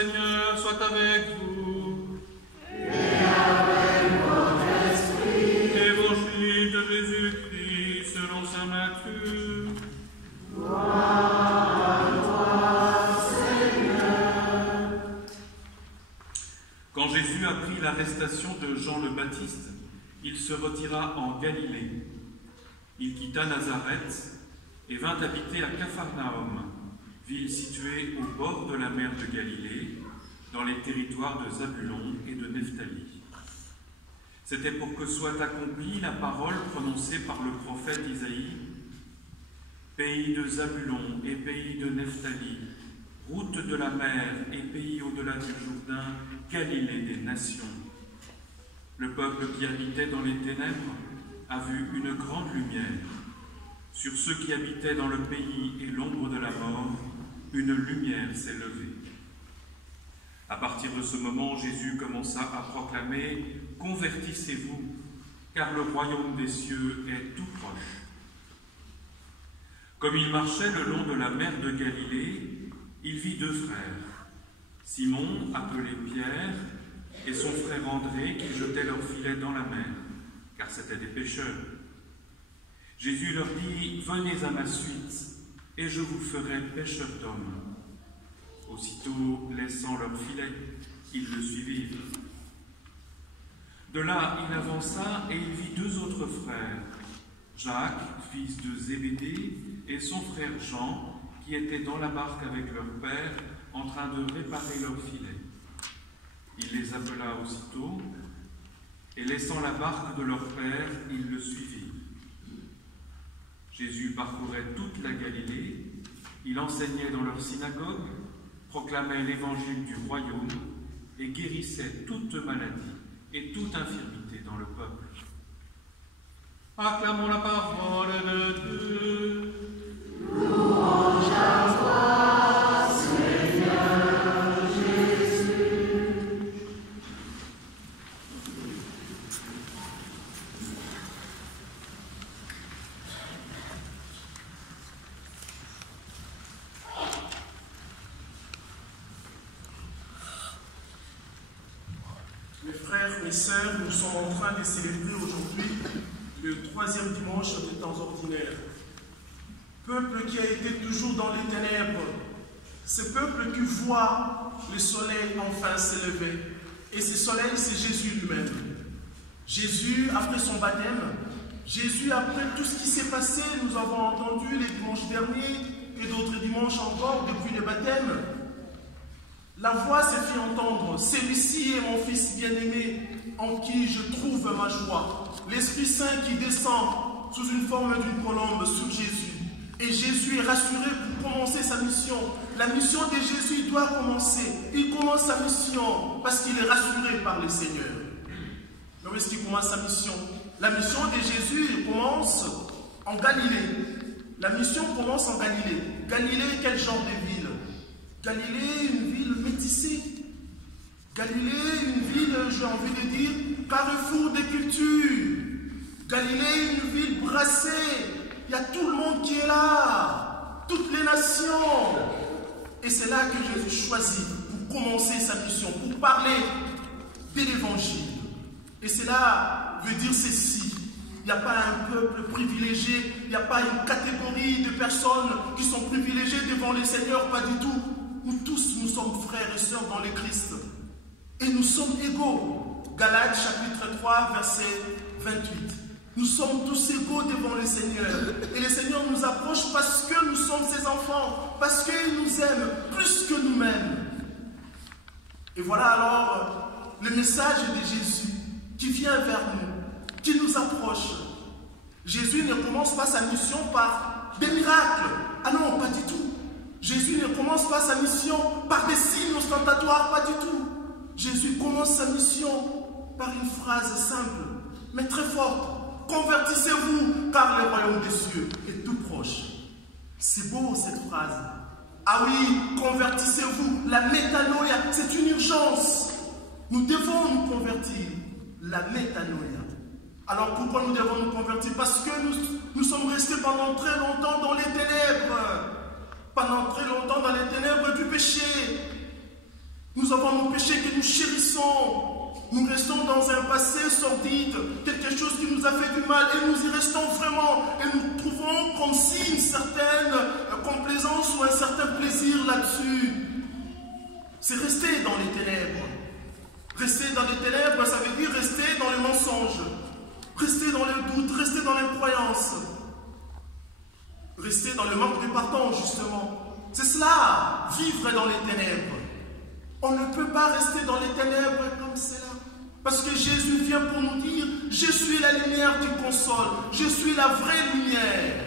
Seigneur soit avec vous. Et avec votre esprit. Évangile de Jésus-Christ selon saint Matthieu. Gloire à toi, Seigneur. Quand Jésus apprit l'arrestation de Jean le Baptiste, il se retira en Galilée. Il quitta Nazareth et vint habiter à Capharnaüm, ville située au bord de la mer de Galilée, dans les territoires de Zabulon et de Nephtali. C'était pour que soit accomplie la parole prononcée par le prophète Isaïe. Pays de Zabulon et pays de Nephtali, route de la mer et pays au-delà du Jourdain, Galilée des nations. Le peuple qui habitait dans les ténèbres a vu une grande lumière. Sur ceux qui habitaient dans le pays et l'ombre de la mort, une lumière s'est levée. À partir de ce moment, Jésus commença à proclamer « Convertissez-vous, car le royaume des cieux est tout proche ». Comme il marchait le long de la mer de Galilée, il vit deux frères, Simon, appelé Pierre, et son frère André, qui jetaient leurs filets dans la mer, car c'étaient des pêcheurs. Jésus leur dit « Venez à ma suite, et je vous ferai pêcheurs d'hommes. » Aussitôt, laissant leurs filets, ils le suivirent. De là, il avança et il vit deux autres frères, Jacques, fils de Zébédée, et son frère Jean, qui étaient dans la barque avec leur père, en train de réparer leurs filets. Il les appela aussitôt, et laissant la barque de leur père, ils le suivirent. Jésus parcourait toute la Galilée, il enseignait dans leur synagogue, proclamait l'évangile du royaume et guérissait toute maladie et toute infirmité dans le peuple. Acclamons la parole de Dieu. Louange à toi, Seigneur Jésus. Mes frères, mes sœurs, nous sommes en train de célébrer aujourd'hui le 3e dimanche des temps ordinaires. Peuple qui a été toujours dans les ténèbres, ce peuple qui voit le soleil enfin s'élever. Et ce soleil, c'est Jésus lui-même. Jésus, après son baptême, Jésus, après tout ce qui s'est passé, nous avons entendu les dimanches derniers et d'autres dimanches encore depuis le baptême. La voix s'est fait entendre. Celui-ci est mon fils bien-aimé, en qui je trouve ma joie. L'Esprit Saint qui descend sous une forme d'une colombe sur Jésus. Et Jésus est rassuré pour commencer sa mission. La mission de Jésus doit commencer. Il commence sa mission parce qu'il est rassuré par le Seigneur. Mais où est-ce qu'il commence sa mission? La mission de Jésus commence en Galilée. La mission commence en Galilée. Galilée, quel genre de ville? Galilée, une ville métissée. Galilée, une ville, j'ai envie de dire, carrefour des cultures. Galilée, une ville brassée. Il y a tout le monde qui est là. Toutes les nations. Et c'est là que Jésus choisit pour commencer sa mission, pour parler de l'évangile. Et cela veut dire ceci. Il n'y a pas un peuple privilégié, il n'y a pas une catégorie de personnes qui sont privilégiées devant le Seigneur, pas du tout. Nous tous, nous sommes frères et sœurs dans le Christ. Et nous sommes égaux. Galates chapitre 3, verset 28. Nous sommes tous égaux devant le Seigneur. Et le Seigneur nous approche parce que nous sommes ses enfants, parce qu'il nous aime plus que nous-mêmes. Et voilà alors le message de Jésus qui vient vers nous, qui nous approche. Jésus ne commence pas sa mission par des miracles. Ah non, pas du tout. Jésus ne commence pas sa mission par des signes ostentatoires, pas du tout. Jésus commence sa mission par une phrase simple, mais très forte. Convertissez-vous, car le royaume des cieux est tout proche. C'est beau cette phrase. Ah oui, convertissez-vous. La métanoïa, c'est une urgence. Nous devons nous convertir. La métanoïa. Alors pourquoi nous devons nous convertir? Parce que nous sommes restés pendant très longtemps dans les ténèbres. Pendant très longtemps dans les ténèbres du péché. Nous avons nos péchés que nous chérissons. Nous restons dans un passé sordide, quelque chose qui nous a fait du mal, et nous y restons vraiment, et nous trouvons comme si une certaine complaisance ou un certain plaisir là-dessus. C'est rester dans les ténèbres. Rester dans les ténèbres, ça veut dire rester dans le mensonge, rester dans le doute, rester dans l'incroyance, rester dans le manque de pardon, justement. C'est cela, vivre dans les ténèbres. On ne peut pas rester dans les ténèbres comme cela. Parce que Jésus vient pour nous dire, je suis la lumière qui console, je suis la vraie lumière.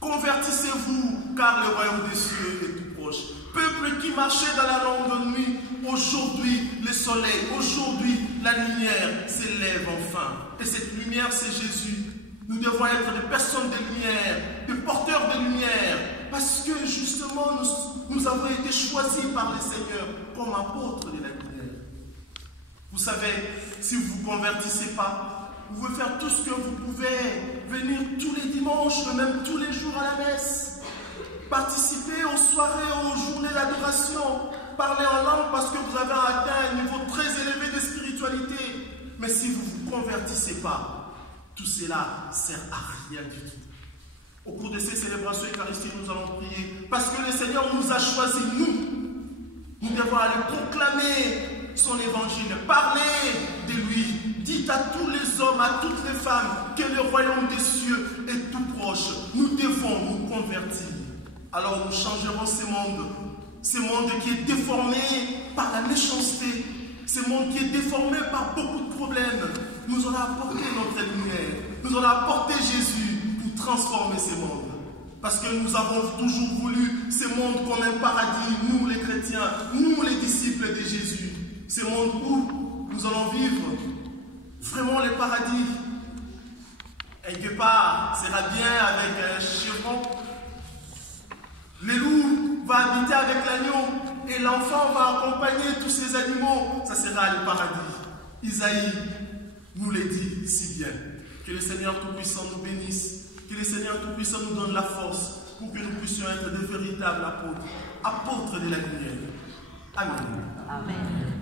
Convertissez-vous, car le royaume des cieux est tout proche. Peuple qui marchait dans la longue nuit, aujourd'hui le soleil, aujourd'hui la lumière s'élève enfin. Et cette lumière, c'est Jésus. Nous devons être des personnes de lumière, des porteurs de lumière, parce que justement, nous avons été choisis par le Seigneur comme apôtres de la lumière. Vous savez, si vous ne vous convertissez pas, vous pouvez faire tout ce que vous pouvez, venir tous les dimanches, même tous les jours à la messe, participer aux soirées, aux journées d'adoration, parler en langue parce que vous avez atteint un niveau très élevé de spiritualité. Mais si vous ne vous convertissez pas, tout cela ne sert à rien du tout. Au cours de ces célébrations eucharistiques, nous allons prier parce que le Seigneur nous a choisis, nous devons aller proclamer son évangile, parler de lui, dites à tous les hommes, à toutes les femmes que le royaume des cieux est tout proche. Nous devons nous convertir. Alors nous changerons ce monde qui est déformé par la méchanceté, ce monde qui est déformé par beaucoup de problèmes. Nous allons apporter notre lumière, nous allons apporter Jésus pour transformer ce monde. Parce que nous avons toujours voulu ce monde comme un paradis, nous les chrétiens, nous les disciples de Jésus. Ce monde où nous allons vivre vraiment le paradis. Quelque part sera bien avec un chiron. Le loup va habiter avec l'agneau et l'enfant va accompagner tous ces animaux. Ça sera le paradis. Isaïe nous le dit si bien. Que le Seigneur Tout-Puissant nous bénisse. Que le Seigneur Tout-Puissant nous donne la force pour que nous puissions être de véritables apôtres de la lumière. Amen. Amen.